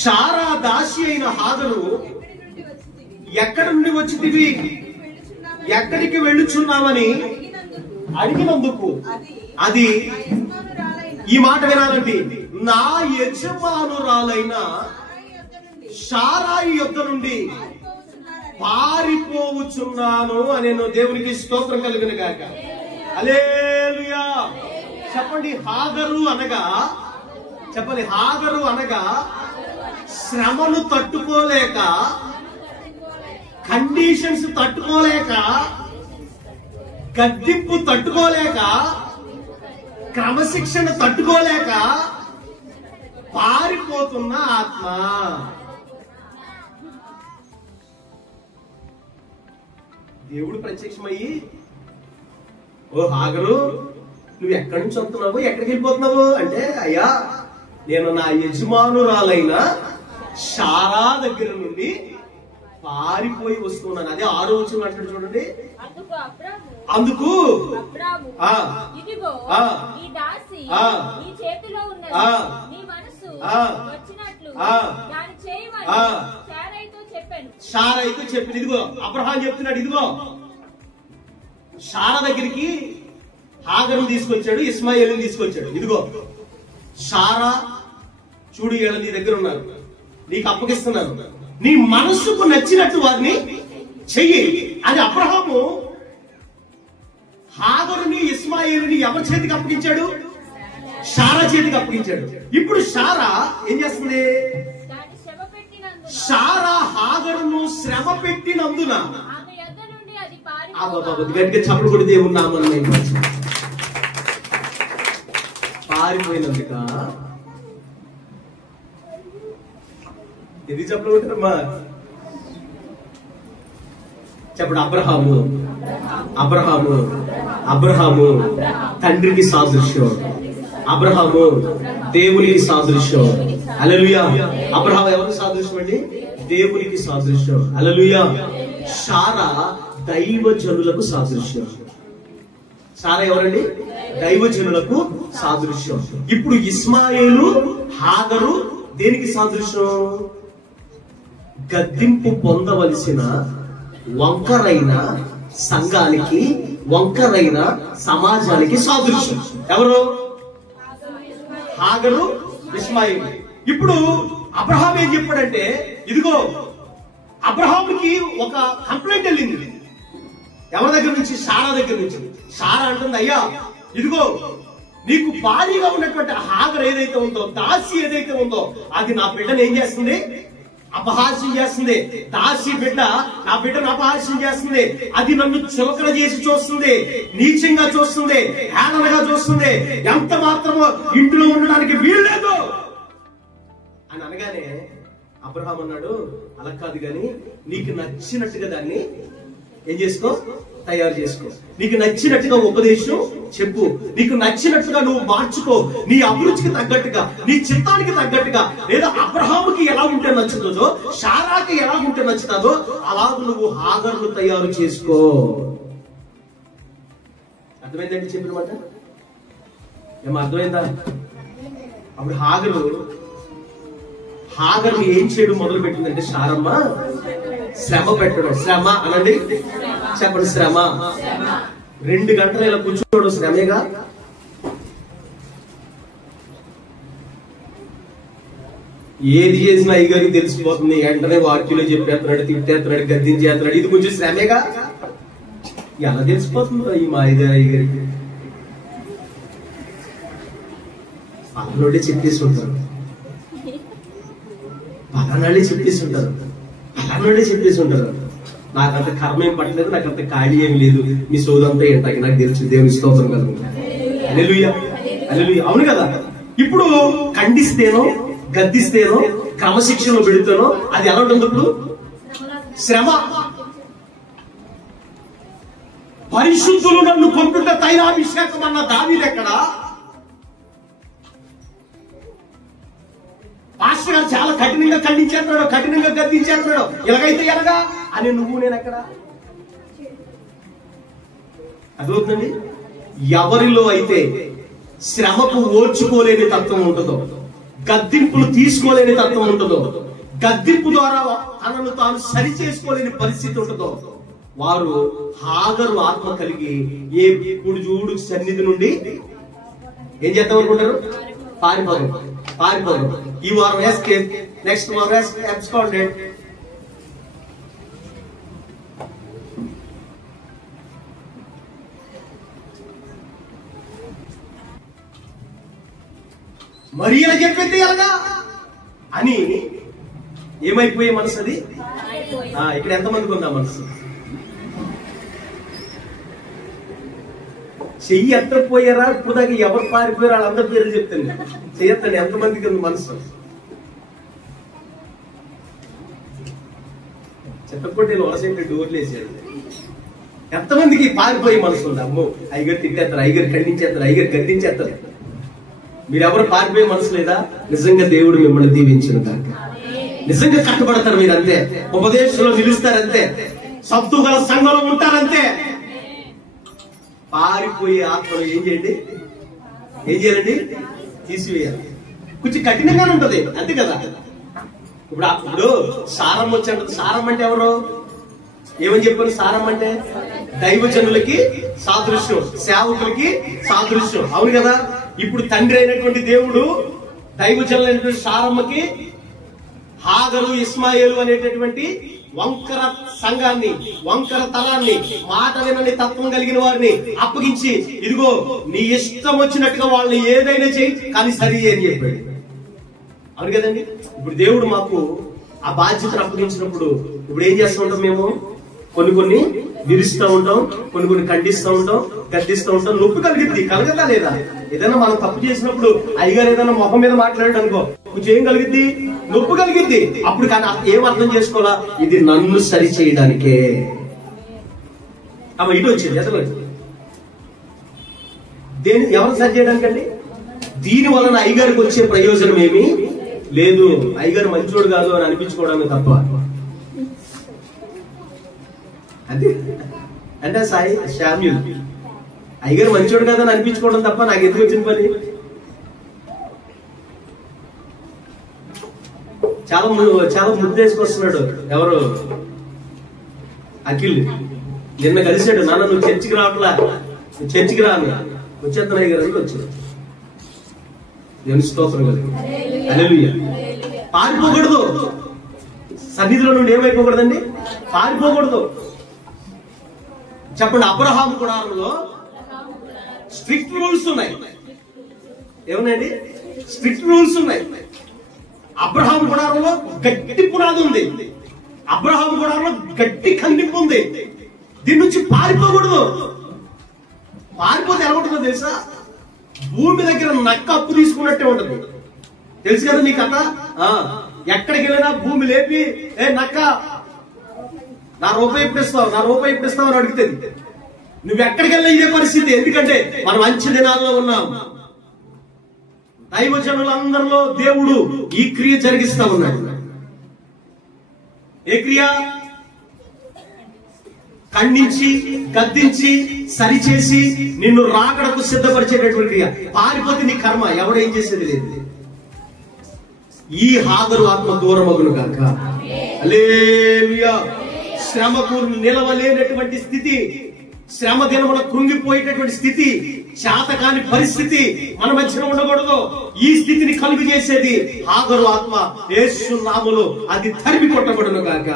శారా దాసి అయిన హాగరు ఎక్కడి నుండి వచ్చితివి, ఎక్కడికి వెళ్ళుచున్నామని అడిగినందుకు అది ఈ మాట వినాలండి, నా యజమానురాలైన శారాయి యొద్ద నుండి పారిపోవచ్చున్నాను అని దేవునికి స్తోత్రం కలిగిన గాక. హల్లెలూయా. చెప్పండి, హాగరు అనగా, చెప్పండి, హాగరు అనగా శ్రమను తట్టుకోలేక, కండిషన్స్ తట్టుకోలేక, గద్దింపు తట్టుకోలేక, క్రమశిక్షణ తట్టుకోలేక పారిపోతున్న ఆత్మ. దేవుడు ప్రత్యక్షమయ్యి, ఓ హాగరు, నువ్వు ఎక్కడి నుంచి వస్తున్నావు, ఎక్కడికి వెళ్ళిపోతున్నావు అంటే, అయ్యా నేను నా యజమానురాలైన శారా దగ్గర నుండి పారిపోయి వస్తున్నాను. అదే 6వ వచనం అంటాడు చూడండి. అందుకు శారైతో చెప్పింది. ఇదిగో అబ్రహాం చెప్తున్నాడు, ఇదిగో శారా దగ్గరికి హాగరుని తీసుకొచ్చాడు, ఇస్మాయిల్ని తీసుకొచ్చాడు. ఇదిగో శారా, చూడు వీళ్ళ నీ దగ్గర ఉన్నారు, నీకు అప్పగిస్తున్నాను, నీ మనస్సుకు నచ్చినట్టు వారిని చెయ్యి అని అబ్రహాము హాగరుని ఇస్మాయిల్ని ఎవరి చేతికి అప్పగించాడు? శారా చేతికి అప్పగించాడు. ఇప్పుడు శారా ఏం చేస్తుంది? శారా హాగరును శ్రమ పెట్టినందున గట్టిగా చప్పుడు కొడితే ఉన్నామని పారిపోయినందుక ఇది చప్పుడు కొట్టినమ్మా. చెప్పడు, అబ్రహాము అబ్రహాము అబ్రహాము తండ్రికి సాదృశ్యం, అబ్రహాము దేవునికి సాదృశ్యం. హల్లెలూయా. అబ్రహాము ఎవరికి సాదృశ్యం అండి? దేవునికి సాదృశ్యం. హల్లెలూయా. శారా దైవజనులకు సాదృశ్యం. శారా ఎవరండి? దైవజనులకు సాదృశ్యం. ఇప్పుడు ఇస్మాయిలు, హాగరు దేనికి సాదృశ్యం? గద్దింపు పొందవలసిన వంకరైన సంఘానికి, వంకరైన సమాజానికి సాదృశ్యం. ఎవరు? హాగరు, ఇస్మాయిల్. ఇప్పుడు అబ్రహాం ఏం చెప్పాడంటే, ఇదిగో అబ్రహాంకి ఒక కంప్లైంట్ వెళ్ళింది. ఎవరి దగ్గర నుంచి? శారా దగ్గర నుంచి. శారా అంటుంది, అయ్యా ఇదిగో నీకు భారీగా ఉన్నటువంటి హాగర్ ఏదైతే ఉందో, దాసి ఏదైతే ఉందో, అది నా బిడ్డను ఏం చేస్తుంది? అపహాస్యం చేస్తుంది. దాసి బిడ్డ నా బిడ్డను అపహాస్యం చేస్తుంది. అది నన్ను చులకన చేసి చూస్తుంది, నీచంగా చూస్తుంది, హేళనగా చూస్తుంది, ఎంత మాత్రమో ఇంట్లో ఉండడానికి వీల్లేదు అని అనగానే అబ్రహాం అన్నాడు, అలా కాదు గాని నీకు నచ్చినట్టుగా దాన్ని ఏం చేసుకో, తయారు చేసుకో. నీకు నచ్చినట్టుగా ఉపదేశం చెప్పు, నీకు నచ్చినట్టుగా నువ్వు మార్చుకో, నీ అభిరుచికి తగ్గట్టుగా, నీ చిత్తానికి తగ్గట్టుగా. లేదా అబ్రహాముకి ఎలా ఉంటే నచ్చుతుందో, శారాకి ఎలా ఉంటే నచ్చుతుందో అలాగ నువ్వు హాగరును తయారు చేసుకో. అర్థమైందండి చెప్పిన మాట? ఏమో అర్థమైందా? అప్పుడు హాగరు ఏం చేయడం మొదలు పెట్టిందంటే, శారమ్మ శ్రమ పెట్టడం. శ్రమ అనండి, చెప్పండి, శ్రమ. 2 గంటలు ఇలా కూర్చోవడం శ్రమేగా. ఏది చేసినా అయ్యగారికి తెలిసిపోతుంది, వెంటనే వాక్యంలో చెప్పేస్తున్నాడు, తిట్టేస్తున్నాడు, గద్దించేస్తున్నాడు. ఇది కొంచెం శ్రమేగా. ఎలా తెలిసిపోతుందో ఈ మా అయ్యగారికి? పలానోడే చెప్పేస్తుంటారు, పలానాడే చెప్పేస్తుంటారు, పలానోడే చెప్పేస్తుంటారు. నాకంత కర్మ ఏం పట్టలేదు, నాకంత ఖాళీ ఏం లేదు, మీ సోదంతా ఏంటాకి నాకు తెలుసు. దేవుని స్తోత్రం కదా. హల్లెలూయా, హల్లెలూయా. అవును కదా. ఇప్పుడు ఖండిస్తేనో, గద్దిస్తేనో, క్రమశిక్షణలో పెడితేనో అది ఎలా ఉంటుంది? ఇప్పుడు శ్రమ. పరిశుద్ధులు నన్ను పంపుట తైలాభిషేకం అన్న దావీదు ఎక్కడ? పాస్టర్ గారు చాలా కఠినంగా ఖండించేస్తున్నాడు, కఠినంగా గద్దించేస్తున్నాడు. ఎలాగైతే ఎలాగా అని నువ్వు నేను ఎక్కడ? అదవుతుందండి. ఎవరిలో అయితే శ్రమకు ఓర్చుకోలేని తత్వం ఉంటుందో, గద్దింపులు తీసుకోలేని తత్వం ఉంటుందో, గద్దింపు ద్వారా తనను తాను సరి చేసుకోలేని పరిస్థితి ఉంటుందో, వారు హాగరు ఆత్మ కలిగి ఏ చూడు సన్నిధి నుండి ఏం చేద్దాం అనుకుంటారు? పారిపోరు. ఈ వారం ఎస్కేప్, నెక్స్ట్ వారం absconded. మరి ఇలా చెప్పేది ఎలాగా అని ఏమైపోయే మనసు అది. ఇక్కడ ఎంతమందికి ఉందా మనసు? చెయ్యి ఎత్తపోయారా? ఇప్పుడు దాకా ఎవరు పారిపోయారు వాళ్ళందరి పేర్లు చెప్తాను. చెయ్యత్తండి, ఎంతమందికి ఉంది మనసు? చెప్పకపోతే వరసంటే డోర్లు వేసాడు. ఎంతమందికి పారిపోయే మనసు ఉంది? అమ్మో, అయ్యగారు తిట్టేస్తారు, అయ్యగారు ఖండించేస్తారు, అయ్యగారు గద్దించేస్తారు. మీరెవరు పారిపోయే మనసు లేదా? నిజంగా దేవుడు మిమ్మల్ని దీవించిన దాకా నిజంగా కట్టుబడతారు మీరంతే. ఉపదేశంలో నిలుస్తారంతే, సత్తు గల సంఘంలో ఉంటారంతే. పారిపోయే ఆత్మను ఏం చేయాలండి? తీసివేయాలి. కొంచెం కఠినంగానే ఉంటది, అంతే కదా. ఇప్పుడు సారం వచ్చి సారం అంటే ఎవరు? ఏమని చెప్పారు? సారం అంటే దైవజనులకి సాదృశ్యం, సేవకులకి సాదృశ్యం, అవును కదా. ఇప్పుడు తండ్రి అయినటువంటి దేవుడు దైవజనులైనటువంటి సారమ్మకి హాగరు, ఇస్మాయేలు అనేటటువంటి వంకర సంఘాన్ని, వంకర తలాన్ని, మాట వినని తత్వం కలిగిన వారిని అప్పగించి, ఇదిగో నీ ఇష్టం వచ్చినట్టుగా వాళ్ళని ఏదైనా చేయి, కానీ సరి అని చెప్పాడు. అవును కదండి. ఇప్పుడు దేవుడు మాకు ఆ బాధ్యతను అప్పగించినప్పుడు ఇప్పుడు ఏం చేస్తూ ఉంటాం? మేము కొన్ని విరుస్తూ ఉంటాం, కొన్ని ఖండిస్తూ ఉంటాం, గద్దిస్తూ ఉంటాం. నొప్పి కలగదా లేదా? ఏదైనా మనం తప్పు చేసినప్పుడు అయ్యగారు ఏదైనా మొహం మీద మాట్లాడాడు అనుకో, కొంచెం ఏం కలిగిద్ది? నొప్పి కలిగిద్ది. అప్పుడు కానీ ఏం అర్థం చేసుకోవాలా? ఇది నన్ను సరి చేయడానికే. ఇటు వచ్చింది అసలు ఎవరు సరి చేయడానికండి? దీని వలన అయ్యగారికి వచ్చే ప్రయోజనం ఏమి లేదు. అయ్యగారు మంచోడు కాదు అని అనిపించుకోవడమే తప్ప. అంటే శామ్యూల్ అయ్యగారు మంచోడు కాదని అనిపించుకోవడం తప్ప నాకు ఎందుకు వచ్చిన పని? చాలా ముద్దేసుకొస్తున్నాడు ఎవరు? అఖిల్ నిన్న కలిసాడు. నాన్న నువ్వు చర్చికి రావట్లా, నువ్వు చర్చికి రాను, వచ్చేస్తాను అయ్యగారు వచ్చాడు. స్తోత్రం కలిగి హల్లెలూయా. పారిపోకూడదు, సన్నిధిలో నుండి ఏమైపోకూడదండి? పారిపోకూడదు. చెప్పండి. అబ్రహాము గుడారంలో స్ట్రిక్ట్ రూల్స్ ఉన్నాయి. ఏమన్నాయండి? స్ట్రిక్ట్ రూల్స్ ఉన్నాయి. అబ్రహాము గుడారంలో గట్టి పునాది ఉంది. అబ్రహాము గుడారంలో గట్టి ఖండింపు ఉంది. దీని నుంచి పారిపోకూడదు. పారిపోతే ఎలా ఉంటుందో తెలుసా? భూమి దగ్గర నక్క అప్పు తీసుకున్నట్టే ఉంటుంది. తెలుసు కదా నీ కథ. ఎక్కడికి వెళ్ళినా భూమి లేపి, ఏ నక్క నా రూపాయి ఇప్పుడు ఇస్తావు అని అడుగుతుంది. నువ్వు ఎక్కడికి వెళ్ళినా ఇదే పరిస్థితి. ఎందుకంటే మనం మంచి దినాల్లో ఉన్నాం. దైవజనులందరిలో దేవుడు ఈ క్రియ జరిగిస్తా ఉన్నాడు. ఏ క్రియ? ఖండించి, గద్దించి, సరిచేసి నిన్ను రాకడకు సిద్ధపరిచేటటువంటి క్రియ. పారిపోతే నీ కర్మ, ఎవడేం చేసేది లేదు. ఈ హాగరు ఆత్మ దూరమగును గాక. హల్లెలూయా. శ్రమకు నిలవలేనటువంటి స్థితి, శ్రమ దినమున కృంగిపోయేటటువంటి స్థితి, శాతకాని పరిస్థితి మన మధ్యన ఉండకూడదు. ఈ స్థితిని కలుగు చేసేది హాగరు ఆత్మ. యేసు నామములో అది తరిమి కొట్టబడును గాక.